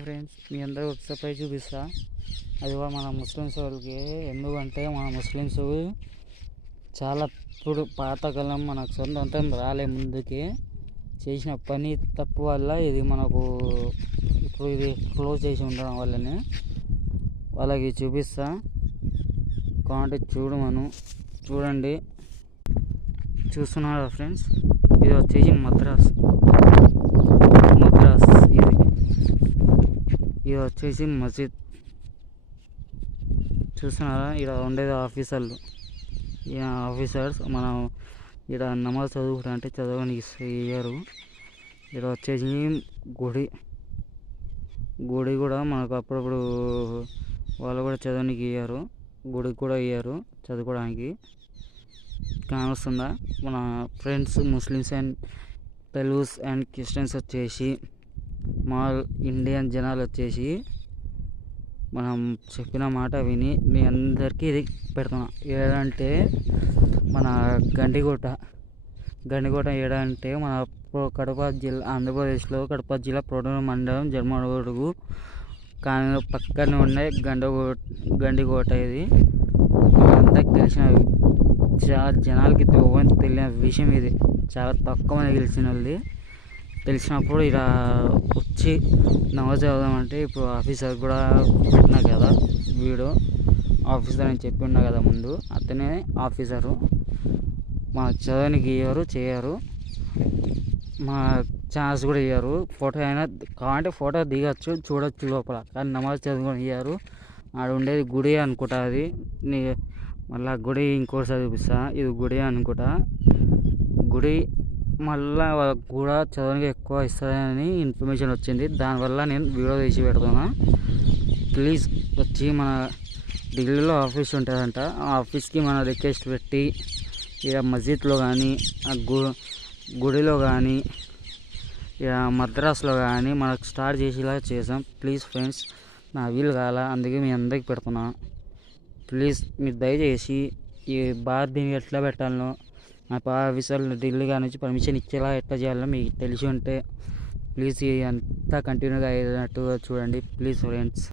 Hi friends, మీ అందరూ ఒక surprise చూపిస్తా. అది కూడా మన ముస్లిమ్స్ వాళ్ళకి. ఎందుకంటే మన ముస్లిమ్స్ చాలా ఇప్పుడు పాతకాలం మనకు సొంతం రాలే ముందుకి చేసిన పని తప్పు వల్ల ఇది మనకు ఇప్పుడు ఇది క్లోజ్ చేసి ఉండడం వల్లనే వాళ్ళకి చూపిస్తా. కావాలంటే చూడండి. చూస్తున్నారా ఫ్రెండ్స్? ఇది వచ్చేసి మద్రాస్ ఇది వచ్చేసి మసీద్. చూస్తున్నారా? ఇక్కడ ఉండేది ఆఫీసర్స్. మనం ఇక్కడ నమాజ్ చదువుకుంటా అంటే చదవడానికి ఇయ్యారు. ఇక్కడ వచ్చేసి గుడి కూడా మనకు అప్పుడప్పుడు వాళ్ళు కూడా చదవడానికి ఇయ్యారు. గుడికి కూడా ఇయ్యారు చదువుకోవడానికి. కానొస్తుందా? మన friends Muslims and Telugus and Christians వచ్చేసి మా ఇండియన్ జనాలు వచ్చేసి మనం చెప్పిన మాట విని మీ అందరికీ ఇది పెడుతున్నా. ఏడంటే మన గండికోట ఏడంటే మన కడప జిల్లా, ఆంధ్రప్రదేశ్లో కడప జిల్లా ప్రొడూరు మండలం జన్మడుగు కానీ పక్కనే ఉండే గండికోట. ఇది అందరికి తెలిసిన చాలా జనాలకి తెలియని విషయం. ఇది చాలా తక్కువ మంది తెలిసినప్పుడు ఇలా వచ్చి నమాజ్ చదువుదామంటే ఇప్పుడు ఆఫీసర్ కూడా పెట్టినా కదా వీడియో. ఆఫీసర్ అని చెప్పి ఉన్నా కదా ముందు, అతనే ఆఫీసరు. మా చదవనికి ఇయ్యారు, చేయరు. మా ఛాన్స్ కూడా ఇయ్యారు. ఫోటో అయినా కావాలంటే ఫోటో దిగచ్చు, చూడొచ్చు లోపల, కానీ నమాజ్ చదువుకొని ఇయ్యారు. ఆడ ఉండేది గుడి అనుకుంటా. అది మళ్ళీ గుడి ఇంకోసారి చూపిస్తా. ఇది గుడి అనుకుంటా. గుడి మళ్ళీ వాళ్ళకు కూడా చదవడానికి ఎక్కువ ఇస్తుందని ఇన్ఫర్మేషన్ వచ్చింది. దానివల్ల నేను వీడియో తీసి పెడుతున్నా. ప్లీజ్ వచ్చి మన ఢిల్లీలో ఆఫీస్ ఉంటుందంట. ఆ ఆఫీస్కి మన రిక్వెస్ట్ పెట్టి ఇక మస్జిద్లో కానీ, ఆ గుడిలో కానీ, ఇక మద్రాసులో కానీ మనకు స్టార్ట్ చేసేలా చేసాం. ప్లీజ్ ఫ్రెండ్స్, నా వీలు కాల, అందుకే మీ అందరికి పెడుతున్నా. ప్లీజ్ మీరు దయచేసి ఈ దీనికి ఎట్లా పెట్టాలనో, మా ఆఫీసర్లు ఢిల్లీ నుంచి పర్మిషన్ ఇచ్చేలా ఎట్లా చేయాలో మీకు తెలిసి ఉంటే ప్లీజ్ అంతా కంటిన్యూగా అయ్యేటట్టుగా చూడండి. Please friends.